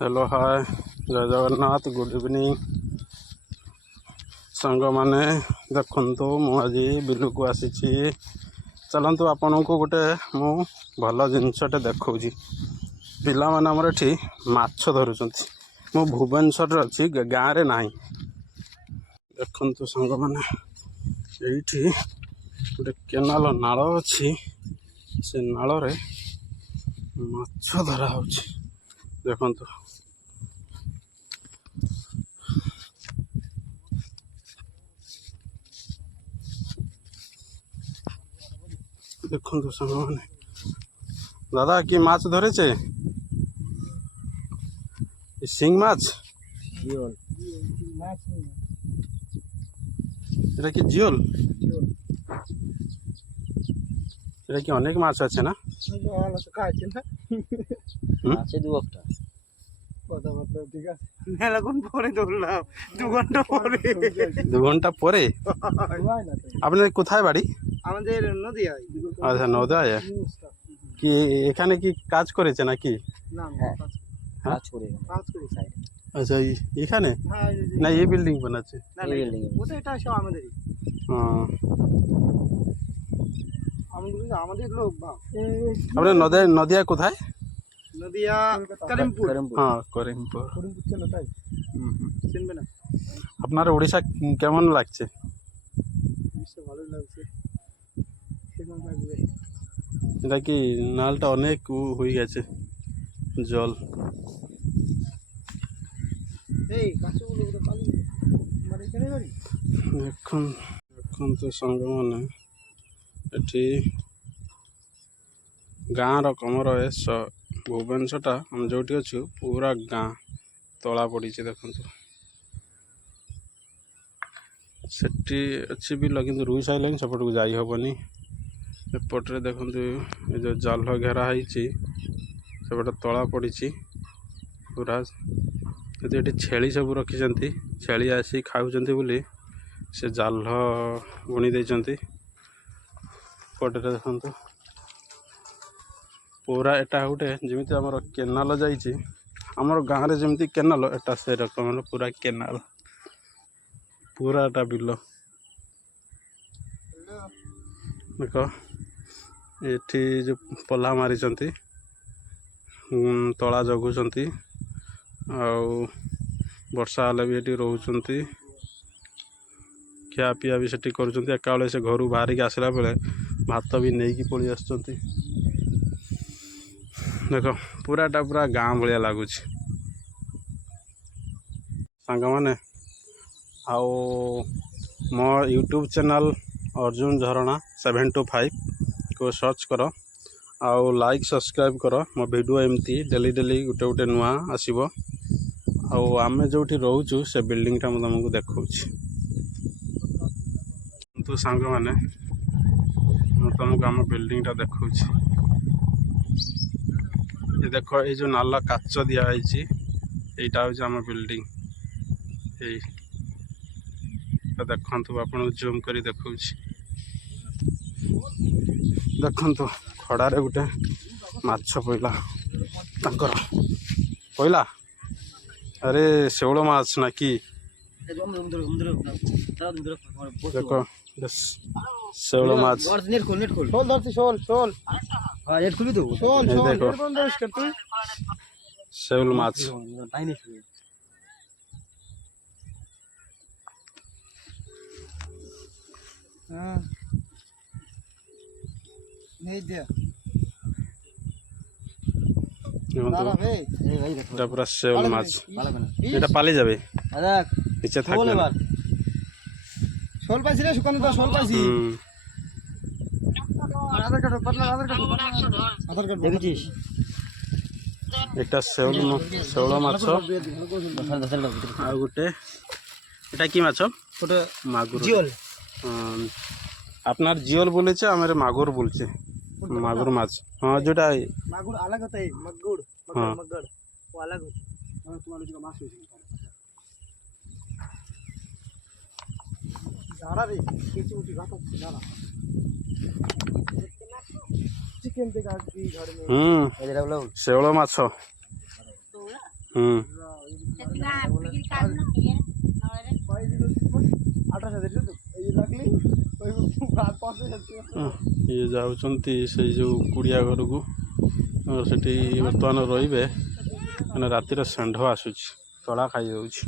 Hello hi जय Jagannath good evening सांग मैंने देखु मुझ बिलू आसी चलतु आपण को गोटे मु भल जिनसटे देखी पिला माने हमर एठी माछ धरुचंती मु भुवनेश्वर अच्छी गाँव रे नाही देखु सांग मैंने एठी गोटे केनाल नाल अच्छी से नाल रे माछ धरा होची देखंतु देखो सांग मैंने दादा कि माछ धरे सिंग माछ এটা কি জিওল এটা কি অনেক মাছ আছে না আছে দু একটা কথাবার্তা ঠিক আছে মেলাক্ষণ পরে ধরলাম 2 ঘন্টা পরে 2 ঘন্টা পরে আপনাদের কোথায় বাড়ি আমাদের নদিয়ায় আচ্ছা নদিয়ায় কি এখানে কি কাজ করেছে নাকি না কাজ করে সাইড আচ্ছা এখানে না এই বিল্ডিং বানাচ্ছে না বিল্ডিং ওটা এটা সব আমাদেরই হ্যাঁ আমাদের লোক বা আপনার নদিয়া কোথায় নদিয়া করিমপুর হ্যাঁ করিমপুর ছিল তাই চিনবে না আপনার ওড়িশা কেমন লাগছে নিশ্চয় ভালো লাগছে কেমন লাগবে এটা কি নালটা অনেক হয়ে গেছে জল এই কাঁচগুলো ওটা পালি মানে এখানে বাড়ি এখন এখন তো ସାଙ୍ଗମାନେ ଏଠି ଗାଁର କମର ଭୁବନେଶ୍ୱରଟା ଆମେ ଯେଉଁଠି ଅଛୁ ପୁରା ଗାଁ ତଳା ପଡ଼ିଛି ଦେଖନ୍ତୁ ସେଠି ଅଛି ବିଲ କିନ୍ତୁ ରୁଇ ସାରିଲାଣି ସେପଟକୁ ଯାଇ ହେବନି ଏପଟରେ ଦେଖନ୍ତୁ ଏ ଯେଉଁ ଜାଲ ଘେରା ହେଇଛି ସେପଟେ ତଳା ପଡ଼ିଛି ପୁରା ଯଦି ଏଠି ଛେଳି ସବୁ ରଖିଛନ୍ତି ଛେଳି ଆସି ଖାଉଛନ୍ତି ବୋଲି ସେ ଜାଲ ବୁଣି ଦେଇଛନ୍ତି ପଟରେ ଦେଖନ୍ତୁ ପୁରା ଏଟା ଗୋଟେ ଯେମିତି ଆମର କେନାଲ ଯାଇଛି ଆମର ଗାଁରେ ଯେମିତି କେନାଲ ଏଟା ସେ ରକମର ପୁରା କେନାଲ ପୁରା ଏଟା ବିଲ ଦେଖ ଏଠି ଯେଉଁ ପଲ୍ଲା ମାରିଛନ୍ତି ତଳା ଜଗୁଛନ୍ତି ଆଉ ବର୍ଷା ହେଲେ ବି ଏଠି ରହୁଛନ୍ତି ଖିଆ ପିଆ ବି ସେଠି କରୁଛନ୍ତି ଏକାବେଳେ ସେ ଘରୁ ବାହାରିକି ଆସିଲା ବେଳେ ଭାତ ବି ନେଇକି ପଳେଇ ଆସୁଛନ୍ତି ଦେଖ ପୁରାଟା ପୁରା ଗାଁ ଭଳିଆ ଲାଗୁଛି ସାଙ୍ଗମାନେ ଆଉ ମୋ ୟୁଟ୍ୟୁବ୍ ଚ୍ୟାନେଲ୍ ଅର୍ଜୁନ ଝରଣା 725 को सर्च कर ଆଉ ଲାଇକ୍ ସବସ୍କ୍ରାଇବ୍ କର ମୋ ଭିଡ଼ିଓ ଏମିତି ଡେଲି ଗୋଟେ ଗୋଟେ ନୂଆ ଆସିବ ଆଉ ଆମେ ଯେଉଁଠି ରହୁଛୁ ସେ ବିଲ୍ଡିଂଟା ମୁଁ ତୁମକୁ ଦେଖାଉଛି କିନ୍ତୁ ସାଙ୍ଗମାନେ ମୁଁ ତୁମକୁ ଆମ ବିଲ୍ଡିଂଟା ଦେଖାଉଛି ଏ ଦେଖ ଏଇ ଯେଉଁ ନାଲ କାଚ ଦିଆହେଇଛି ଏଇଟା ହେଉଛି ଆମ ବିଲ୍ଡିଂ ଏଇଟା ଦେଖନ୍ତୁ ଆପଣଙ୍କୁ ଜୁମ୍ କରି ଦେଖାଉଛି ଦେଖନ୍ତୁ ଖଡ଼ାରେ ଗୋଟେ ମାଛ ପଇଲା ତାଙ୍କର ପଇଲା अरे शेवळ माछ ना कि देखो शेवळ माछ शेवळ माछ এটা পুরা শেওল মাছ এটা পালি যাবে নিচে থাকবে না শোল পাইছি রে সুকান্ত দা শোল পাইছি আধার কার্ড দেখেছিস এটা শেওল মাছ আর গোটে এটা কি মাছ ওটা মাগুর জিওল আপনার জিওল বলেছে আমার মাগুর বলছে मागुर माछ हाँ जोटा मागुर अलग होता है मगुर हाँ मगर वो अलग होता है तुम्हारे जो माछ होती है जाड़ा रे कैसी उठी घाटा जाड़ा चिकन देगा की घर में शेवळ माछ ହୁଁ 800 ଦେଇଛୁ ତୁ ଏଇ ଲାଗଲି ଇଏ ଯାଉଛନ୍ତି ସେଇ ଯେଉଁ କୁଡ଼ିଆ ଘରକୁ ସେଠି ବର୍ତ୍ତମାନ ରହିବେ ମାନେ ରାତିରେ ଷଣ୍ଢ ଆସୁଛି ତଳା ଖାଇଯାଉଛି।